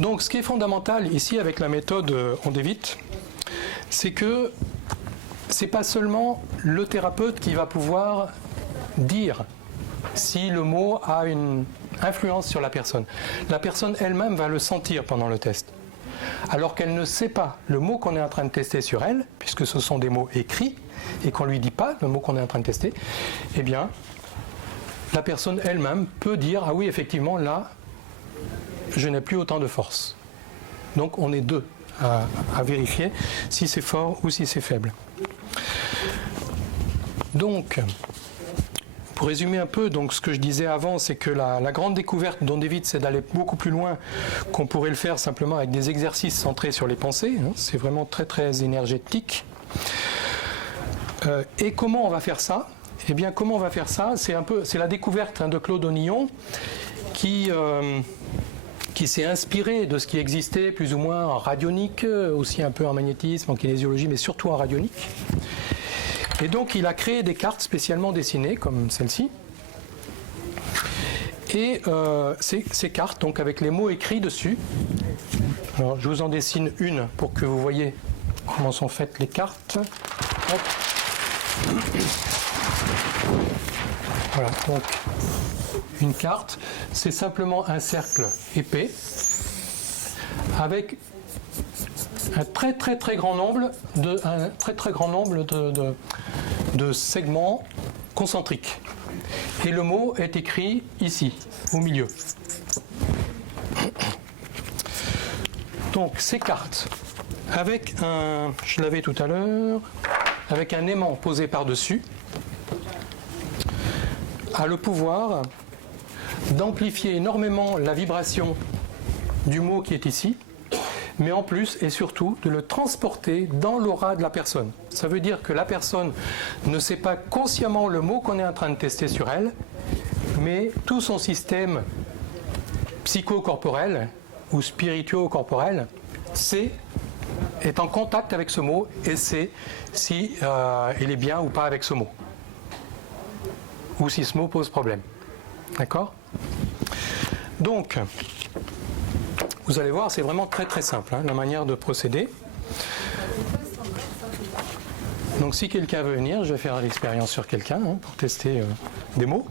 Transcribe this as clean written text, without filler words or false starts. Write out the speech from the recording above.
Donc, ce qui est fondamental ici avec la méthode On Dévite, c'est que c'est pas seulement le thérapeute qui va pouvoir dire si le mot a une influence sur la personne. La personne elle-même va le sentir pendant le test. Alors qu'elle ne sait pas le mot qu'on est en train de tester sur elle, puisque ce sont des mots écrits, et qu'on ne lui dit pas le mot qu'on est en train de tester, eh bien, la personne elle-même peut dire « Ah oui, effectivement, là, je n'ai plus autant de force. » Donc, on est deux à vérifier si c'est fort ou si c'est faible. Donc, pour résumer un peu, donc, ce que je disais avant, c'est que la grande découverte d'On Dévite, c'est d'aller beaucoup plus loin qu'on pourrait le faire simplement avec des exercices centrés sur les pensées. Hein. C'est vraiment très, très énergétique. Et comment on va faire ça ? Eh bien, comment on va faire ça ? C'est la découverte de Claude Onillon qui s'est inspiré de ce qui existait plus ou moins en radionique, aussi un peu en magnétisme, en kinésiologie, mais surtout en radionique. Et donc, il a créé des cartes spécialement dessinées, comme celle-ci. Et ces cartes, donc avec les mots écrits dessus. Alors, je vous en dessine une pour que vous voyez comment sont faites les cartes. Hop. Voilà, donc une carte, c'est simplement un cercle épais avec un très très très grand nombre de segments concentriques. Et le mot est écrit ici, au milieu. Donc ces cartes, avec un, je l'avais tout à l'heure, avec un aimant posé par-dessus, a le pouvoir d'amplifier énormément la vibration du mot qui est ici, mais en plus et surtout de le transporter dans l'aura de la personne. Ça veut dire que la personne ne sait pas consciemment le mot qu'on est en train de tester sur elle, mais tout son système psycho-corporel ou spirituo-corporel est en contact avec ce mot et sait si il est bien ou pas avec ce mot, ou si ce mot pose problème. D'accord ? Donc, vous allez voir, c'est vraiment très très simple, hein, la manière de procéder. Donc si quelqu'un veut venir, je vais faire l'expérience sur quelqu'un pour tester des mots.